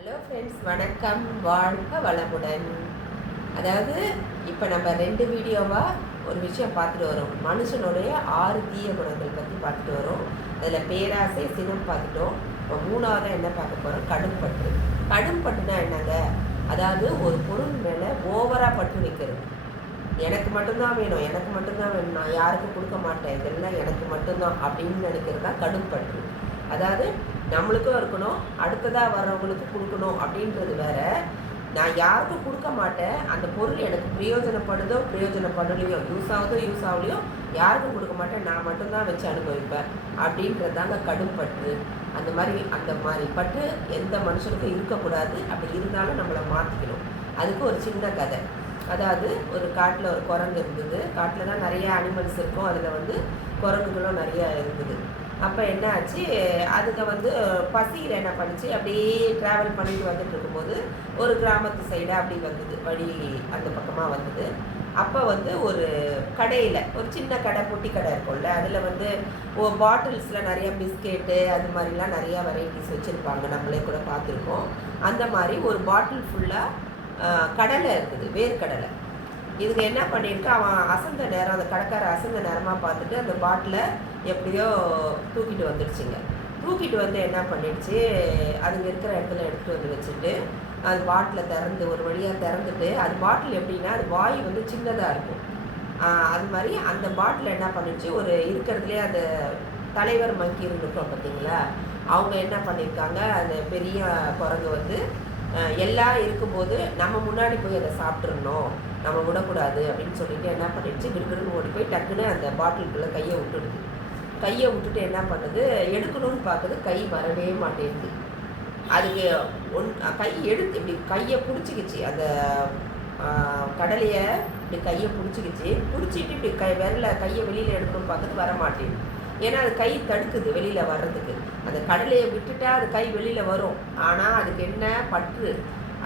Hello friends, வணக்கம். வாழ்க வளமுடன். அதாவது இப்போ நம்ம 2 வீடியோவாக ஒரு விஷயம் பார்த்துட்டு வரோம். மனுஷனுடைய 6 தீய குணங்கள் பற்றி பார்த்துட்டு வரோம். அதில் பேராசை, சினம் பார்த்துட்டோம். இப்போ 3ஆவதாக என்ன பார்க்க போகிறோம்? கடும்பற்று. கடும்பற்றுனா என்னங்க? அதாவது ஒரு பொருள் மேலே ஓவராக பற்று வைக்கிறது. எனக்கு மட்டும்தான் வேணும், எனக்கு மட்டும்தான் வேணும், நான் யாருக்கும் கொடுக்க மாட்டேன், இதெல்லாம் எனக்கு மட்டும்தான் அப்படின்னு நினைக்கிறது தான் கடும்பற்று. அதாவது நம்மளுக்கும் இருக்கணும், அடுத்ததாக வர்றவங்களுக்கு கொடுக்கணும் அப்படின்றது வேற. நான் யாருக்கும் கொடுக்க மாட்டேன், அந்த பொருள் எனக்கு பிரயோஜனப்படுதோ பிரயோஜனப்படலையோ, யூஸ் ஆகுதோ யூஸ் ஆகலையோ, யாருக்கும் கொடுக்க மாட்டேன், நான் மட்டும்தான் வச்சு அனுபவிப்பேன் அப்படின்றது தாங்க கடும்பற்று. அந்த மாதிரி பற்று எந்த மனுஷனுக்கும் இருக்கக்கூடாது. அப்படி இருந்தாலும் நம்மளை மாற்றிக்கணும். அதுக்கு ஒரு சின்ன கதை. அதாவது ஒரு காட்டில் ஒரு குரங்கு இருந்தது. காட்டில் தான் நிறைய அனிமல்ஸ் இருக்கும், அதில் குரங்குகளும் நிறையா இருந்தது. அப்போ என்ன ஆச்சு, அதுங்க பசியில் என்ன பண்ணிச்சு, அப்படியே ட்ராவல் பண்ணிட்டு வந்துட்டு இருக்கும்போது ஒரு கிராமத்து சைடாக அப்படி வந்தது, வழி அந்த பக்கமாக வந்தது. அப்போ ஒரு கடையில், ஒரு சின்ன கடை, பொட்டி கடை இருக்கும்ல, அதில் பாட்டில்ஸில் நிறைய பிஸ்கெட்டு அது மாதிரிலாம் நிறையா வெரைட்டிஸ் வச்சுருப்பாங்க, நம்மளே கூட பார்த்துருக்கோம். அந்த மாதிரி ஒரு பாட்டில் ஃபுல்லாக கடலை இருக்குது, வேர்க்கடலை. இதுங்க என்ன பண்ணியிருக்கு, அவன் அசந்த நேரம், அந்த கடைக்கார அசந்த நேரமாக பார்த்துட்டு அந்த பாட்டிலை எப்படியோ தூக்கிட்டு வந்துடுச்சுங்க. தூக்கிட்டு வந்து என்ன பண்ணிடுச்சு, அதுங்க இருக்கிற இடத்துல எடுத்துகிட்டு வந்து வச்சுட்டு அது பாட்டிலை திறந்து ஒரு வழியாக திறந்துட்டு, அது பாட்டில் எப்படின்னா அது வாய் சின்னதாக இருக்கும். அது மாதிரி அந்த பாட்டில் என்ன பண்ணிடுச்சு, ஒரு இருக்கிறதுலே அந்த தலைவர் மங்கி இருந்துட்டோம் பார்த்தீங்களா, அவங்க என்ன பண்ணியிருக்காங்க, அந்த பெரிய குரங்கு எல்லாம் இருக்கும்போது நம்ம முன்னாடி போய் அதை சாப்பிட்றணும், நம்ம விடக்கூடாது அப்படின்னு சொல்லிட்டு என்ன பண்ணிடுச்சு, கிடுகிடுன்னு ஓடி போய் டக்குன்னு அந்த பாட்டிலுக்குள்ளே கையை விட்டுடுது. கையை விட்டுட்டு என்ன பண்ணுது, எடுக்கணும்னு பார்க்குது, கை வரவே மாட்டேங்குது. அதுக்கு கை எடுத்து இப்படி கையை பிடிச்சிக்கிச்சு, அந்த கடலையை இப்படி கையை பிடிச்சிக்கிச்சு. பிடிச்சிட்டு இப்படி கையை வெளியில் எடுக்கணும்னு பார்க்குறது வர மாட்டேங்குது. ஏன்னா அது கை தடுக்குது வெளியில் வர்றதுக்கு. அந்த கடலையை விட்டுட்டா அது கை வெளியில் வரும், ஆனால் அதுக்கு என்ன பற்று,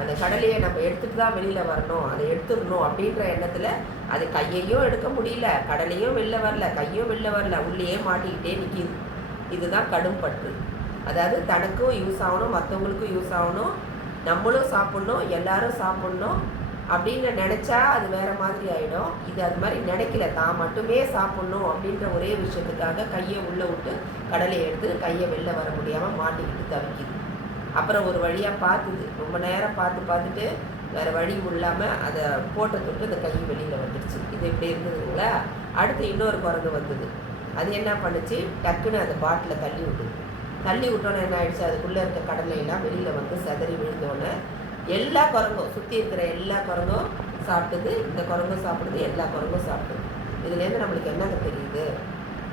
அந்த கடலையை நம்ம எடுத்துகிட்டு தான் வெளியில் வரணும், அதை எடுத்துடணும் அப்படின்ற எண்ணத்தில் அது கையையும் எடுக்க முடியல, கடலையும் வெளில வரல, கையும் வெளில வரல, உள்ளேயே மாட்டிக்கிட்டே நிற்கிது. இதுதான் கடும் பற்று. அதாவது தனக்கும் யூஸ் ஆகணும், மற்றவங்களுக்கும் யூஸ் ஆகணும், நம்மளும் சாப்பிட்ணும், எல்லாரும் சாப்பிட்ணும் அப்படின்னு நினச்சா அது வேறு மாதிரி ஆகிடும். இது அது மாதிரி நினைக்கல, தான் மட்டுமே சாப்பிட்ணும் அப்படின்ற ஒரே விஷயத்துக்காக கையை உள்ளே விட்டு கடலையை எடுத்து கையை வெளில வர முடியாமல் மாட்டிக்கிட்டு தவிக்குது. அப்புறம் ஒரு வழியாக பார்த்துது, ரொம்ப நேரம் பார்த்துட்டு வேறு வழி இல்லாமல் அதை போட்ட தொட்டு அந்த கை வெளியில் வந்துடுச்சு. இது இப்படி இருந்ததுங்களா. அடுத்து இன்னொரு குரங்கு வந்தது. அது என்ன பண்ணுச்சு, டக்குன்னு அந்த பாட்டிலை தள்ளி விட்டோன்னே என்ன ஆயிடுச்சு, அதுக்குள்ளே இருக்க கடலையெல்லாம் வெளியில் செதறி விழுந்தோன்னே எல்லா குரங்கும், சுற்றி இருக்கிற எல்லா குரங்கும் சாப்பிட்டுது, இந்த குரங்கும் சாப்பிடுது, எல்லா குரங்கும் சாப்பிடுது. இதுலேருந்து நம்மளுக்கு என்னங்க தெரியுது,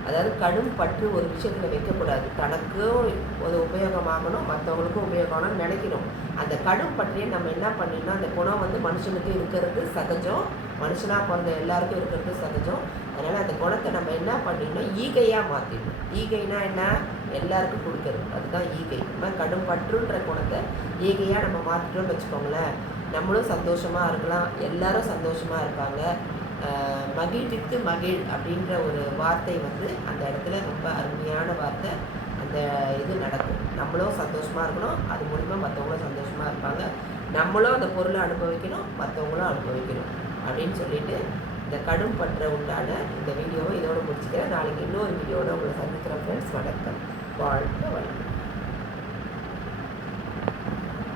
அதாவது கடும் பற்று ஒரு விஷயத்தில் வைக்கக்கூடாது. தனக்கும் ஒரு உபயோகமாகணும், மற்றவங்களுக்கும் உபயோகமாகணும்னு நினைக்கணும். அந்த கடும் பற்றியை நம்ம என்ன பண்ணிடணும், அந்த குணம் மனுஷனுக்கு இருக்கிறது சகஜம், மனுஷனாக பிறந்த எல்லாருக்கும் இருக்கிறது சகஜம். அதனால் அந்த குணத்தை நம்ம என்ன பண்ணிடணும், ஈகையாக மாற்றிடணும். ஈகைனா என்ன, எல்லாருக்கும் கொடுக்கறது, அதுதான் ஈகை. நம்ம கடும் பற்றுன்ற குணத்தை ஈகையாக நம்ம மாற்றிட்டோம்னு வச்சுக்கோங்களேன், நம்மளும் சந்தோஷமாக இருக்கலாம், எல்லாரும் சந்தோஷமாக இருப்பாங்க. மகிழ்வித்து மகிழ் அப்படின்ற ஒரு வார்த்தை அந்த இடத்துல ரொம்ப அருமையான வார்த்தை. அந்த இது நடக்கும், நம்மளும் சந்தோஷமாக இருக்கணும், அது மூலிமா மற்றவங்களும் சந்தோஷமாக இருப்பாங்க, நம்மளும் அந்த பொருளை அனுபவிக்கணும், மற்றவங்களும் அனுபவிக்கணும் அப்படின்னு சொல்லிட்டு இந்த கடும் பற்ற உண்டான இந்த வீடியோவை இதோடு முடிச்சுக்கிறேன். நாளைக்கு இன்னொரு வீடியோட உங்களை சந்திக்கிறேன் ஃப்ரெண்ட்ஸ். வணக்கம். வாழ்க வளம்.